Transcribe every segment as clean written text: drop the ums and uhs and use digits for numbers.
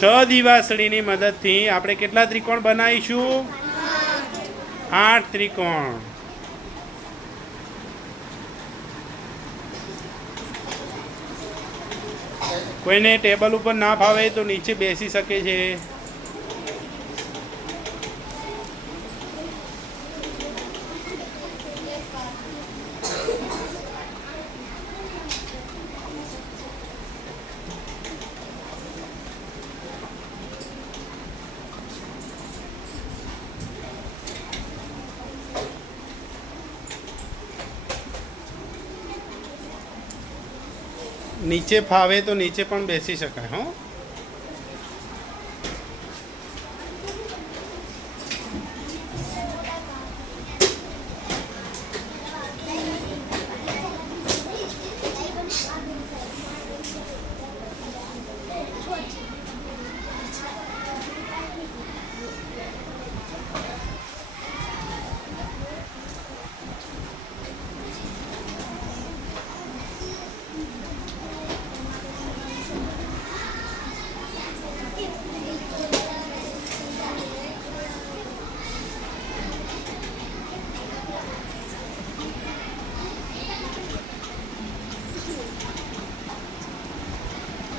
6 દિવાસળીની મદદથી આપણે કેટલા ત્રિકોણ બનાવીશું? 8 ત્રિકોણ. કોઈને ટેબલ ઉપર ના ફાવે તો નીચે બેસી શકે છે. નીચે ફાવે તો નીચે પણ બેસી શકાય. હો,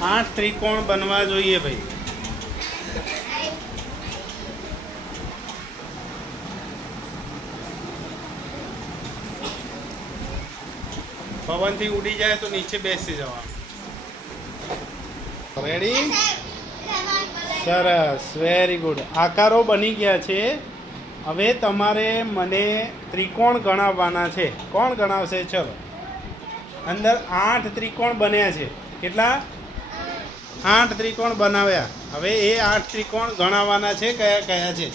આઠ ત્રિકોણ બનવા જોઈએ ભાઈ. પવનથી ઉડી જાય તો નીચે બેસી જવાનું. રેડી? સરસ, વેરી ગુડ. આકારો બની ગયા છે. હવે તમારે મને ત્રિકોણ ગણાવવાના છે. કોણ ગણાવશે? ચલો. અંદર 8 ત્રિકોણ બન્યા છે. કેટલા? 8 ત્રિકોણ બનાવ્યા. હવે એ 8 ત્રિકોણ ગણાવવાના છે. કયા કયા છે?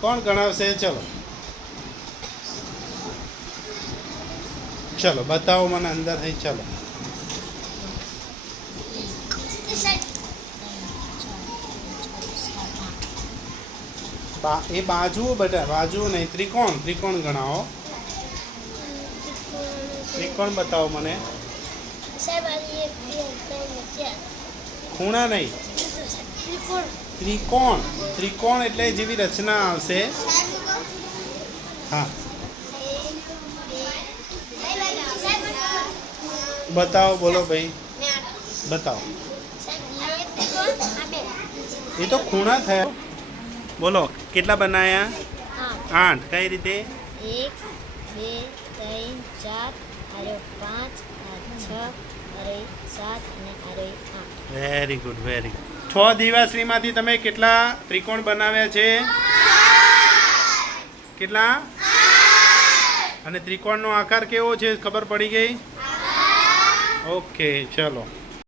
કોણ ગણાવશે? ચલો ચલો બતાવો મને અંદર અહીં. ચલો, એ બાજુઓ બેટા, બાજુઓ નહીં, ત્રિકોણ. ત્રિકોણ ગણાવો. ત્રિકોણ બતાવો મને. ખૂણા નહીં, ત્રિકોણ. ત્રિકોણ એટલે જેવી રચના આવશે. હા, બતાવો. બોલો ભાઈ, બતાવો. એ તો ખૂણા થયા. બોલો કેટલા બનાયા? 8. કઈ રીતે? 1 2 3 4 5 6 7 અને 8. Very good, very good. 6 દિવાસળીમાંથી તમે કેટલા ત્રિકોણ બનાવ્યા છે? કેટલા? અને ત્રિકોણનો આકાર કેવો છે ખબર પડી ગઈ? ઓકે, ચલો.